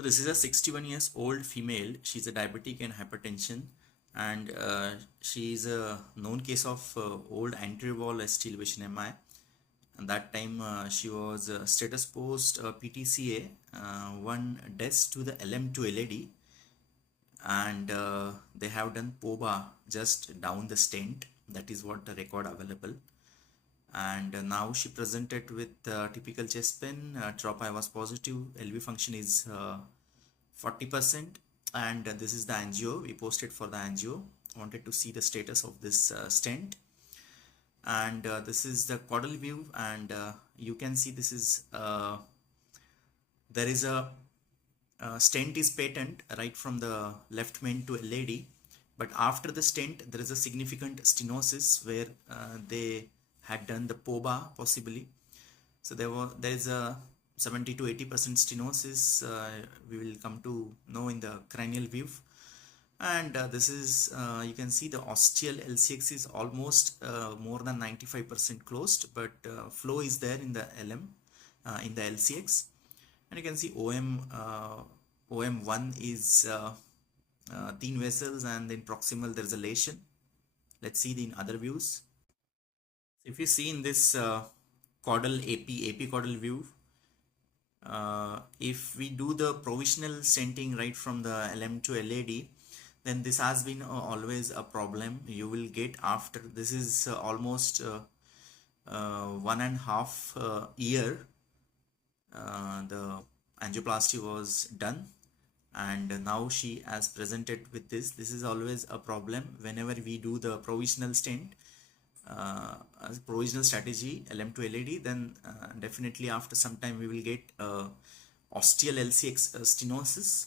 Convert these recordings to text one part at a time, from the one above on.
So this is a 61 years old female. She's a diabetic and hypertension, and she is a known case of old anterior wall ST elevation MI. And that time she was status post PTCA, one DES to the LM2 LAD, and they have done POBA just down the stent. That is what the record available. And now she presented with typical chest pain. Tropi was positive. LV function is 40%, and this is the angio. We posted for the angio. Wanted to see the status of this stent, and this is the caudal view, and you can see this is there is a stent is patent right from the left main to LAD, but after the stent there is a significant stenosis where they had done the POBA possibly. So there is a 70 to 80% stenosis. We will come to know in the cranial view. And this is you can see the ostial LCX is almost more than 95% closed, but flow is there in the LM in the LCX. And you can see OM1 is thin vessels, and then proximal there is a lesion. Let's see in other views. If you see in this caudal AP caudal view, if we do the provisional stenting right from the LM to LAD, then this has been always a problem. You will get after this is almost 1.5 year the angioplasty was done, and now she has presented with this. This is always a problem whenever we do the provisional stent as provisional strategy LM to LAD, then definitely after some time we will get ostial LCX stenosis.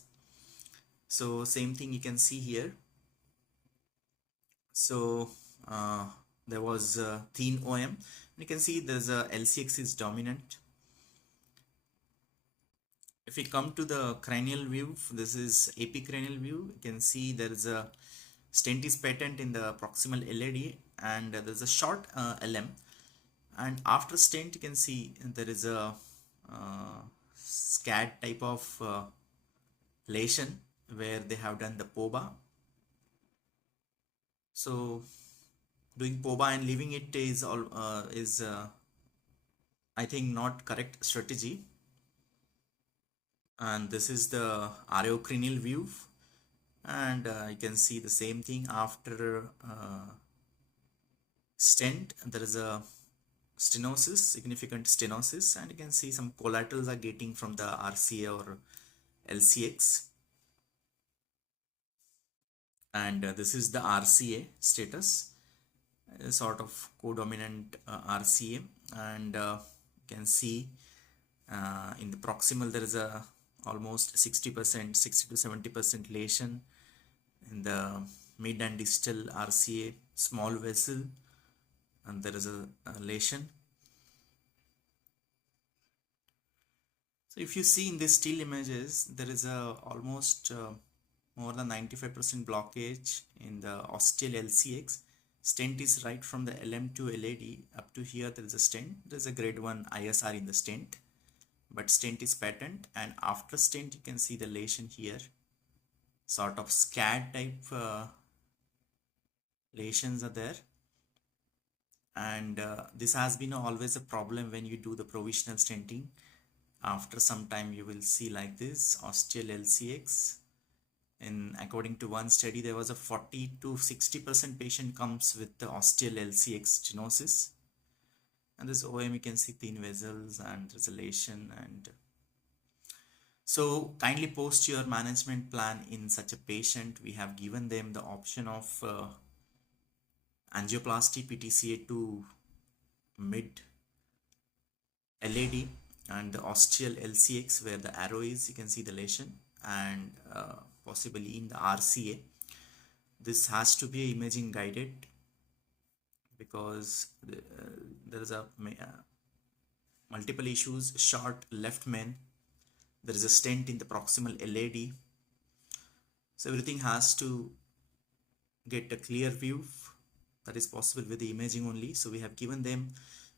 So same thing you can see here. So there was thin OM. You can see there's a LCX is dominant. If we come to the cranial view, this is AP cranial view. You can see there is a stent is patent in the proximal LAD, and there's a short LM, and after stent you can see there is a SCAD type of lesion where they have done the POBA. So doing POBA and leaving it is I think not correct strategy. And this is the areocranial view, and you can see the same thing after stent. There is a stenosis, significant stenosis, and you can see some collaterals are getting from the RCA or LCX. And this is the RCA status, sort of codominant RCA, and you can see in the proximal there is a almost 60%, 60 to 70% lesion. In the mid and distal RCA, small vessel, and there is a lesion. So if you see in these still images, there is a almost more than 95% blockage in the ostial LCX. Stent is right from the LM to LAD up to here. There is a stent. There is a grade 1 ISR in the stent, but stent is patent, and after stent you can see the lesion here, sort of SCAD type lesions are there. And this has been always a problem when you do the provisional stenting. After some time you will see like this ostial LCX. And according to one study, there was a 40 to 60% patient comes with the ostial LCX stenosis. And this OM you can see thin vessels and there's a lesion. And so kindly post your management plan in such a patient. We have given them the option of angioplasty PTCA to mid LAD, and the ostial LCX where the arrow is, you can see the lesion, and possibly in the RCA. This has to be imaging guided because there is a multiple issues. Short left main, there is a stent in the proximal LAD, so everything has to get a clear view. That is possible with the imaging only. So we have given them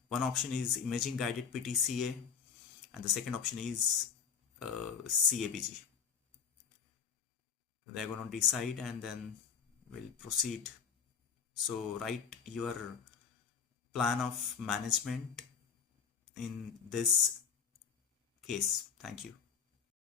one option is imaging guided PTCA, and the second option is CABG. they're going to decide and then we'll proceed. So write your plan of management in this case. Thank you.